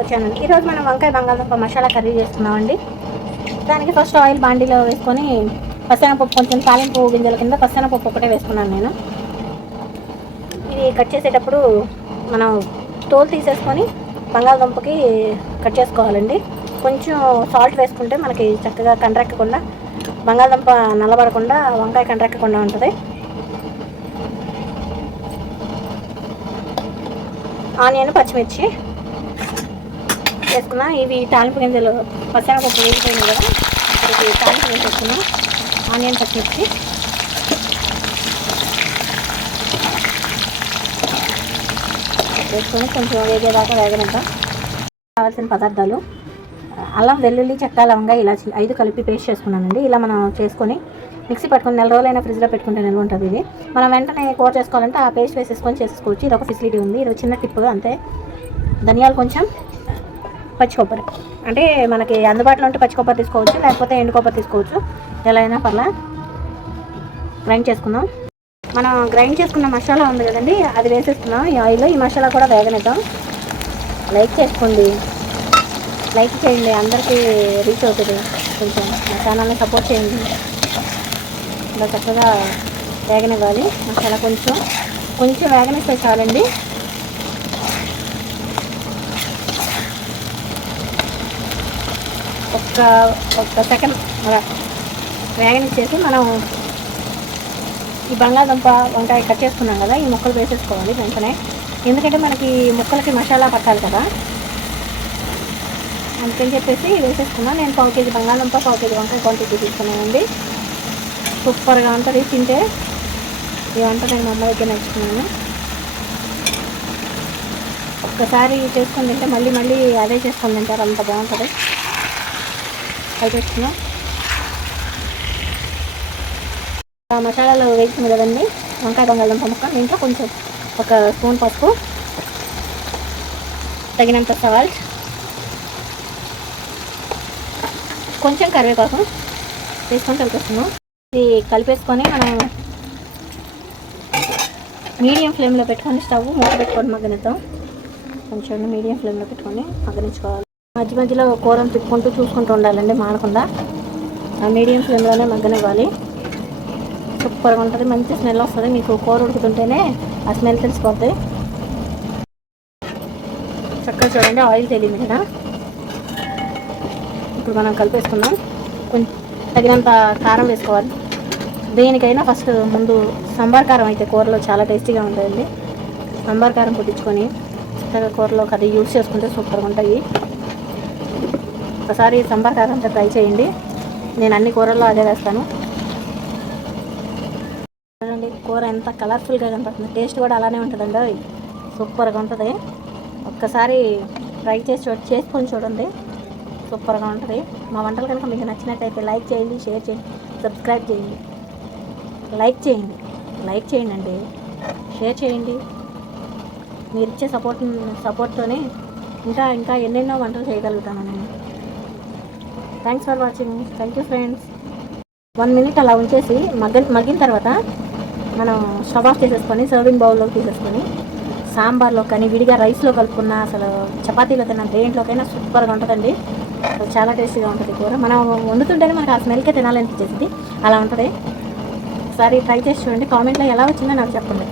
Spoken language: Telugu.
వచ్చానండి ఈరోజు మనం వంకాయ బంగాళదుంప మసాలా కర్రీ చేస్తున్నామండి. దానికి ఫస్ట్ ఆయిల్ బాండీలో వేసుకొని పచ్చనపప్పు కొంచెం తాలింపు గింజల కింద పసనపప్పు ఒకటే వేసుకున్నాను నేను. ఇది కట్ చేసేటప్పుడు మనం తోలు తీసేసుకొని బంగాళదుంపకి కట్ చేసుకోవాలండి. కొంచెం సాల్ట్ వేసుకుంటే మనకి చక్కగా కండ్రెక్కకుండా బంగాళదుంప నల్లబడకుండా వంకాయ కండ్రెక్కకుండా ఉంటుంది. ఆనియన్ పచ్చిమిర్చి వేసుకున్నా ఇవి తాలింపు గింజలు పచ్చనపప్పు వేసిపోయినాయి కదా ఇక్కడికి తాలింపు వేసేసుకున్నాం ఆనియన్ పచ్చిమిర్చి వేసుకొని కొంచెం వేగేదాకా వేగనంత కావాల్సిన పదార్థాలు. అల్లం వెల్లుల్లి చెక్క లవంగా ఇలా ఐదు కలిపి పేస్ట్ చేసుకున్నానండి. ఇలా మనం చేసుకొని మిక్సీ పట్టుకుని నెల రోజులైనా ఫ్రిడ్జ్లో పెట్టుకుంటే నిల్వ ఉంటుంది ఇది. మనం వెంటనే కూర చేసుకోవాలంటే ఆ పేస్ట్ వేసేసుకొని చేసుకోవచ్చు. ఇది ఒక ఫెసిలిటీ ఉంది. ఇది ఒక చిన్న టిప్ అంతే. ధనియాలు కొంచెం పచ్చి కొబ్బరి. అంటే మనకి అందుబాటులో ఉంటే పచ్చి కొబ్బరి తీసుకోవచ్చు లేకపోతే ఎండు కొబ్బరి తీసుకోవచ్చు. ఎలా అయినా పర్లా. గ్రైండ్ చేసుకుందాం. మనం గ్రైండ్ చేసుకున్న మసాలా ఉంది కదండి అది వేసేస్తున్నాం. ఈ ఆయిల్లో ఈ మసాలా కూడా వేగనిద్దాం. లైక్ చేసుకోండి. లైక్ చేయండి. అందరికీ రీచ్ అవుతుంది. కొంచెం మా ఛానల్ని సపోర్ట్ చేయండి. ఇలా చక్కగా వేగనివ్వాలి. మసాలా కొంచెం కొంచెం వేగనిస్తే చాలండి. ఒక్క ఒక్క సెకండ్ అలా వేగనిచ్చేసి మనం ఈ బంగాళదుంప వంకాయ కట్ చేసుకున్నాం కదా ఈ ముక్కలు వేసేసుకోవాలి వెంటనే. ఎందుకంటే మనకి ముక్కలకి మసాలా పట్టాలి కదా. అందుకని చెప్పేసి వేసేసుకున్నాను నేను పావు కేజీ బంగాళదుంప పావు కేజీ వంకాయ క్వాంటిటీ తీసుకున్నానండి. సూపర్గా ఉంటుంది తింటే. ఈ వంట నేను మా అమ్మ దగ్గర నేర్చుకున్నాను. ఒక్కసారి చేసుకొని తింటే మళ్ళీ మళ్ళీ అదే చేసుకొని తింటారు అంత బాగుంటుంది. అయితే ఆ మసాలాలు వేసింది కదండి వంకాయ బంగాళదుంప ముక్క దీంట్లో కొంచెం ఒక స్పూన్ పసుపు తగినంత సాల్ట్ కొంచెం కరివేపాకు వేసుకొని కలిపేస్తున్నాం. ఇది కలిపేసుకొని మనం మీడియం ఫ్లేమ్లో పెట్టుకొని స్టవ్ మూత పెట్టుకొని మగ్గనిద్దాం. కొంచెం మీడియం ఫ్లేమ్లో పెట్టుకొని మగ్గనించుకోవాలి. మధ్య మధ్యలో కూరను తిప్పుకుంటూ చూసుకుంటూ ఉండాలండి మాడకుండా ఆ మీడియం ఫ్లేమ్లోనే మగ్గనివ్వాలి సూపర్గా ఉంటుంది. మంచి స్మెల్ వస్తుంది. మీకు కూర ఉడుకుతుంటేనే ఆ స్మెల్ తెలిసిపోతుంది చక్కగా చూడండి ఆయిల్ తెలియదు కదా. ఇప్పుడు మనం కలిపేసుకుందాం. కొంచెం తగినంత కారం వేసుకోవాలి. దేనికైనా ఫస్ట్ ముందు సంబార్ కారం అయితే కూరలో చాలా టేస్టీగా ఉంటుందండి. సంబార్ కారం పుట్టించుకొని చక్కగా కూరలో అది యూజ్ చేసుకుంటే సూపర్గా ఉంటాయి. ఒకసారి సంబార్ కారంతో ట్రై చేయండి. నేను అన్ని కూరల్లో అదే వేస్తాను. చూడండి కూర ఎంత కలర్ఫుల్గా కనపడుతుంది. టేస్ట్ కూడా అలానే ఉంటుందండి. సూపర్గా ఉంటుంది. ఒక్కసారి ట్రై చేసి చూ చేసుకొని చూడండి. సూపర్గా ఉంటుంది. మా వంటలు కనుక మీకు నచ్చినట్టయితే లైక్ చేయండి షేర్ చేయండి సబ్స్క్రైబ్ చేయండి. లైక్ చేయండి. లైక్ చేయండి అండి షేర్ చేయండి. మీరు ఇచ్చే సపోర్ట్ సపోర్ట్తోనే ఇంకా ఇంకా ఎన్నెన్నో వంటలు చేయగలుగుతాను నేను. Thanks for watching thank you friends one minute అలా ఉంచేసి మగ్గ మగ్గిన తర్వాత మనం స్టవ్ ఆఫ్ చేసేసుకొని సర్వింగ్ బౌల్లోకి తీసేసుకొని సాంబార్లో కానీ విడిగా రైస్లో కలుపుకున్న అసలు చపాతీలో తిన్న దేంట్లోకైనా సూపర్గా ఉంటుందండి. చాలా టేస్టీగా ఉంటుంది కూర. మనం వండుతుంటేనే మనకు ఆ స్మెల్కే తినాలనిపించేసింది. అలా ఉంటుంది. ఒకసారి ట్రై చేసి చూడండి. కామెంట్లో ఎలా వచ్చిందో నాకు చెప్పండి.